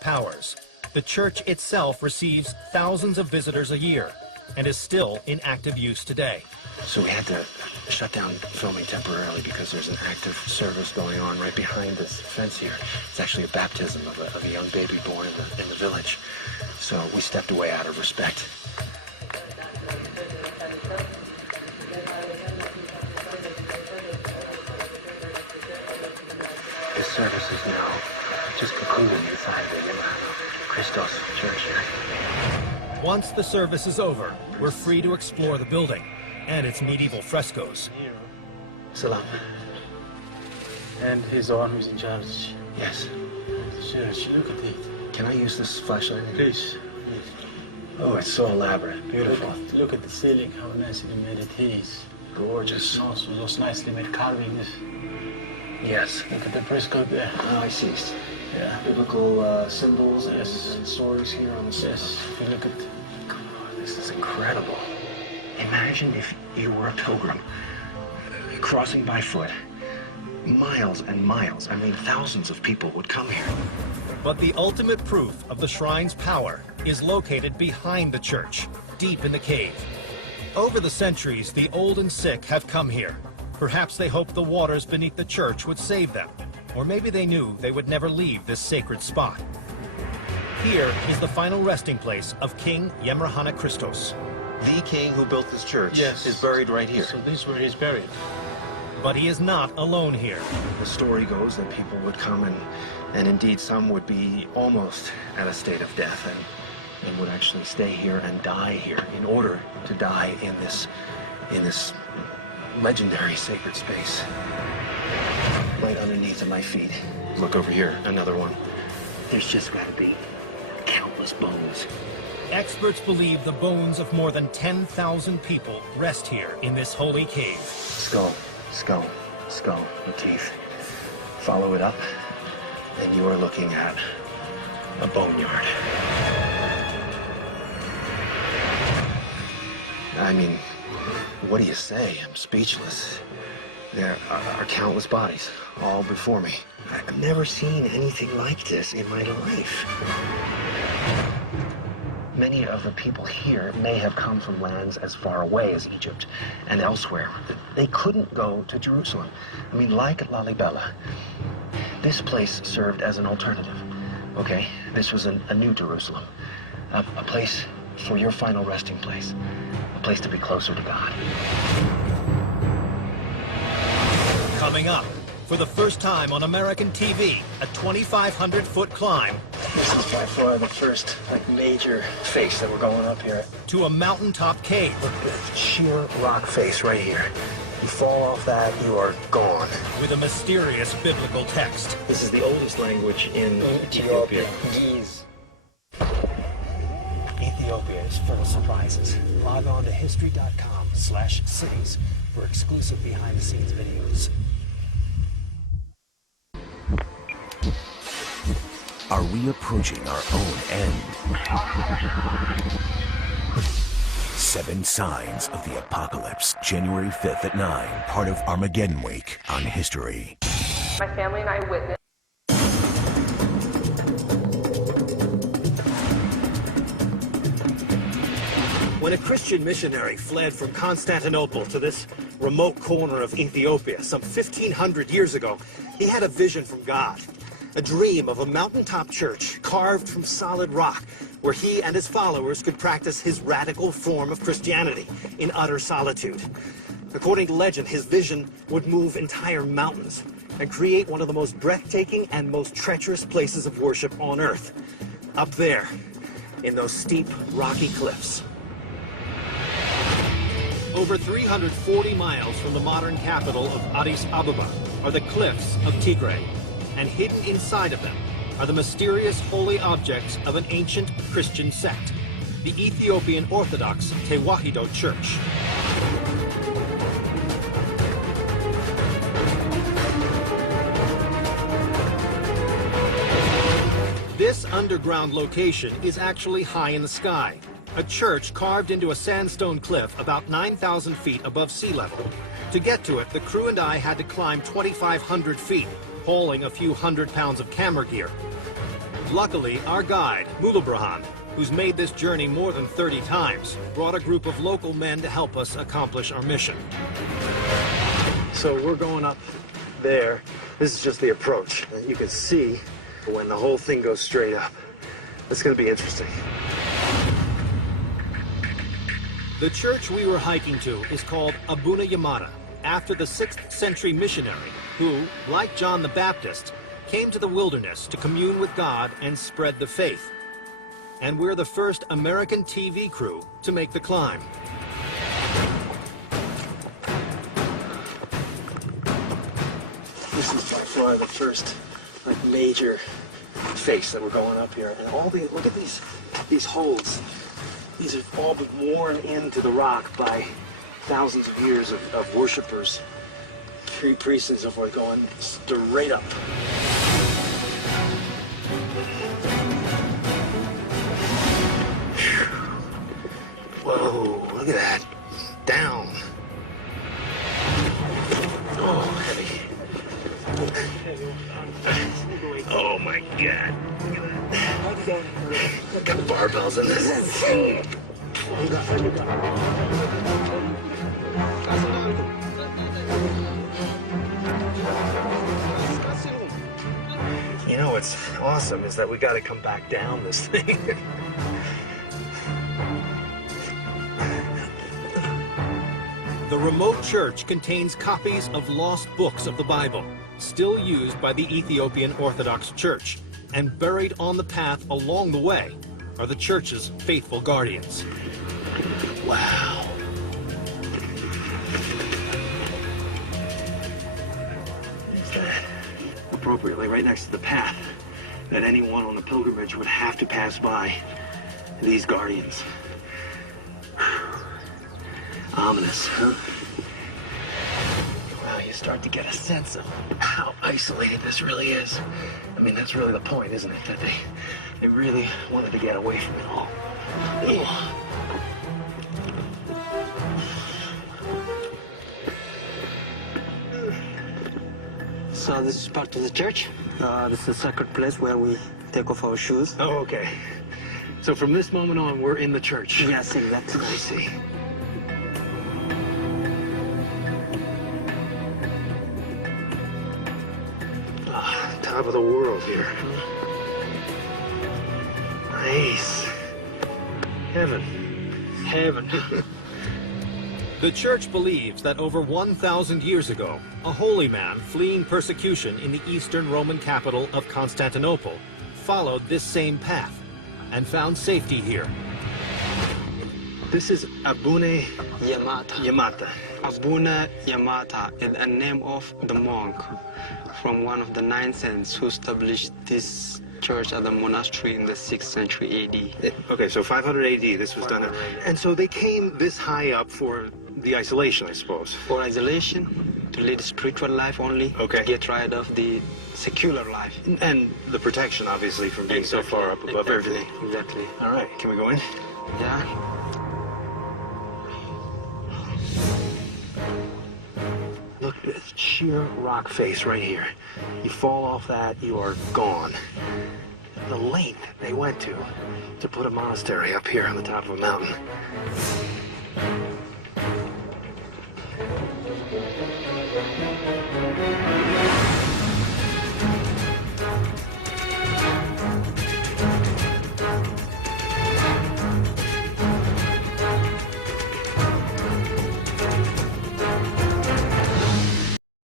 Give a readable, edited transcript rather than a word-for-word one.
powers. The church itself receives thousands of visitors a year and is still in active use today. So we had to shut down filming temporarily because there's an active service going on right behind this fence here. It's actually a baptism of a young baby born in the village. So we stepped away out of respect. This service is now just concluded inside the Christos Church here. Once the service is over, we're free to explore the building and its medieval frescoes. Salam. And he's the one who's in charge. Yes. Church, look at it. Can I use this flashlight? Please. Oh, it's so elaborate. Beautiful. Look at the ceiling, how nicely made it is. Gorgeous. Also, those nicely made carvings. Yes. Look at the fresco there. Oh, I see. Yeah. Biblical symbols and stories here on the side. Yes. If you look at... God, this is incredible. Imagine if you were a pilgrim crossing by foot. Miles and miles. I mean, thousands of people would come here. But the ultimate proof of the shrine's power is located behind the church, deep in the cave. Over the centuries, the old and sick have come here. Perhaps they hoped the waters beneath the church would save them. Or maybe they knew they would never leave this sacred spot. Here is the final resting place of King Yemrahana Christos. The king who built this church Yes. is buried right here. So this is where he's buried. But he is not alone here. The story goes that people would come and indeed some would be almost at a state of death and would actually stay here and die here in order to die in this legendary sacred space. Right underneath of my feet. Look over here, another one. There's just got to be countless bones. Experts believe the bones of more than 10,000 people rest here in this holy cave. Skull, skull, skull, the teeth. Follow it up, and you are looking at a boneyard. I mean, what do you say? I'm speechless. There are countless bodies, all before me. I've never seen anything like this in my life. Many of the people here may have come from lands as far away as Egypt and elsewhere. They couldn't go to Jerusalem. I mean, like Lalibela, this place served as an alternative, okay? This was a new Jerusalem, a place for your final resting place, a place to be closer to God. Coming up, for the first time on American TV, a 2,500-foot climb This is by far the first, major face that we're going up here. to a mountaintop cave. Look at the sheer rock face right here. You fall off that, you are gone. With a mysterious biblical text. This is the oldest language in Ethiopia. Geese. Ethiopia is full of surprises. Log on to history.com/cities for exclusive behind-the-scenes videos. Are we approaching our own end? 7 Signs of the Apocalypse, January 5th at 9, part of Armageddon Week on History. My family and I witnessed. When a Christian missionary fled from Constantinople to this remote corner of Ethiopia some 1,500 years ago, he had a vision from God. A dream of a mountaintop church carved from solid rock where he and his followers could practice his radical form of Christianity in utter solitude. According to legend, his vision would move entire mountains and create one of the most breathtaking and most treacherous places of worship on earth. Up there, in those steep, rocky cliffs. Over 340 miles from the modern capital of Addis Ababa are the cliffs of Tigray. And hidden inside of them are the mysterious holy objects of an ancient Christian sect, the Ethiopian Orthodox Tewahedo Church. This underground location is actually high in the sky, a church carved into a sandstone cliff about 9,000 feet above sea level. To get to it, the crew and I had to climb 2,500 feet, hauling a few hundred pounds of camera gear. Luckily, our guide, Mulabrahan, who's made this journey more than 30 times, brought a group of local men to help us accomplish our mission. So we're going up there. This is just the approach. You can see when the whole thing goes straight up. It's going to be interesting. The church we were hiking to is called Abuna Yamata, after the 6th century missionary who, like John the Baptist, came to the wilderness to commune with God and spread the faith. And we're the first American TV crew to make the climb. This is by far the first major face that we're going up here, and all the look at these holes. These have all been worn into the rock by thousands of years of worshipers, priests and so forth, going straight up. Whoa, look at that. Down. Oh, heavy. Oh my God. Got barbells in this. You know what's awesome is that we got to come back down this thing. The remote church contains copies of lost books of the Bible, still used by the Ethiopian Orthodox Church, and buried on the path along the way are the church's faithful guardians. Wow. Is that appropriately right next to the path that anyone on the pilgrimage would have to pass by these guardians. Ominous, huh? Wow, you start to get a sense of how isolated this really is. I mean, that's really the point, isn't it? That they really wanted to get away from it all. Ugh. So this is part of the church. This is the sacred place where we take off our shoes. Oh, okay. So from this moment on, we're in the church. Yes, exactly. I see. Top of the world here. Nice. Heaven. Heaven. The church believes that over 1,000 years ago, a holy man fleeing persecution in the eastern Roman capital of Constantinople followed this same path and found safety here. This is Abuna Yamata. Yamata. Abuna Yamata is a name of the monk from one of the 9 saints who established this church as a monastery in the 6th century AD. Okay, so 500 AD, this was done. And so they came this high up for the isolation, I suppose. For isolation, to lead a spiritual life only, Okay. to get rid of the secular life. And the protection, obviously, from being so far up above everything. Exactly. All right, can we go in? Yeah. Look at this sheer rock face right here. You fall off that, you are gone. The length they went to put a monastery up here on the top of a mountain.